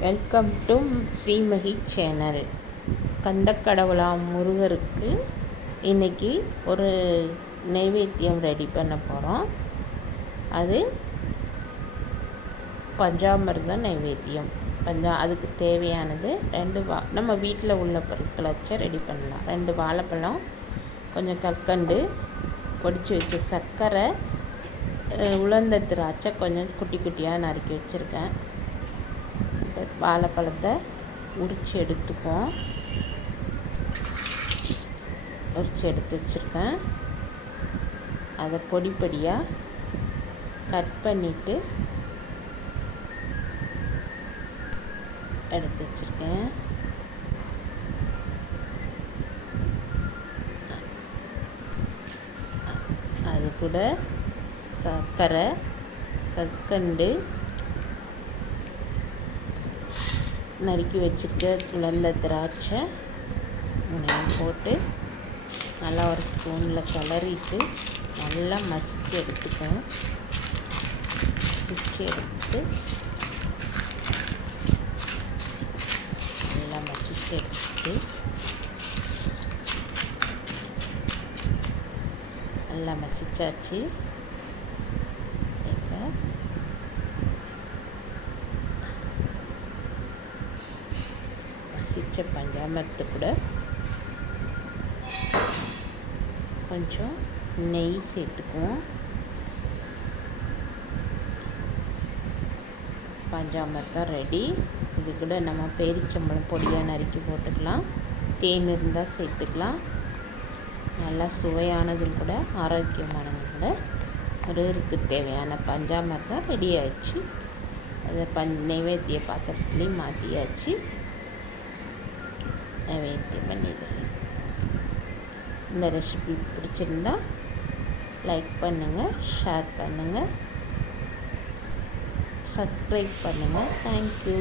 Welcome to Srimahi channel. கந்தக்கடவுளா முருகருக்கு இன்னைக்கு ஒரு நைவேத்தியம் ரெடி பண்ண போகிறோம் அது பஞ்சாமிர்த நைவேத்தியம். பஞ்சா அதுக்கு தேவையானது ரெண்டு வா நம்ம வீட்டில் உள்ள பொருட்களை வச்சு ரெடி பண்ணலாம். ரெண்டு வாழைப்பழம் கொஞ்சம் கற்கண்டு பொடிச்சு வச்ச சர்க்கரை அஹ் உலர்ந்த திராட்சை கொஞ்சம் குட்டி குட்டியாக நறுக்கி வச்சுருக்கேன். வாழைப்பழத்தை உரித்து எடுத்துப்போம். உரித்து எடுத்து வச்சுருக்கேன். அதை பொடி பொடியாக கட் பண்ணிவிட்டு எடுத்து வச்சுருக்கேன். அது கூட சர்க்கரை கற்கண்டு நறுக்கி வச்சுக்க உலர்ந்த திராட்சை மூணையும் போட்டு நல்லா ஒரு ஸ்பூனில் கிளறிட்டு நல்லா மசிச்சு எடுத்துக்கணும். மசிச்சு எடுத்து நல்லா மசிச்சு எடுத்துட்டு நல்லா மசிச்சாச்சு. மசிச்ச பஞ்சாமத்து கூட. கொஞ்சம் நெய் சேர்த்துக்குவோம். பஞ்சாமிர்தம் ரெடி இது கூட நம்ம பேரிச்சம்பழம் பொடியாக நறுக்கி போட்டுக்கலாம். தேன் இருந்தால் சேர்த்துக்கலாம். நல்லா சுவையானதும் கூட ஆரோக்கியமானதும் கூட. முருகருக்கு தேவையான பஞ்சாமிர்தம் ரெடி ஆயிடுச்சு. அதை பஞ் நைவேத்திய பாத்திரத்துலேயும் மாற்றியாச்சு ஓகே பண்ணிடுறேன் இந்த ரெசிபி பிடிச்சிருந்தா லைக் பண்ணுங்கள் ஷேர் பண்ணுங்கள் சப்ஸ்கிரைப் பண்ணுங்கள் தேங்க்யூ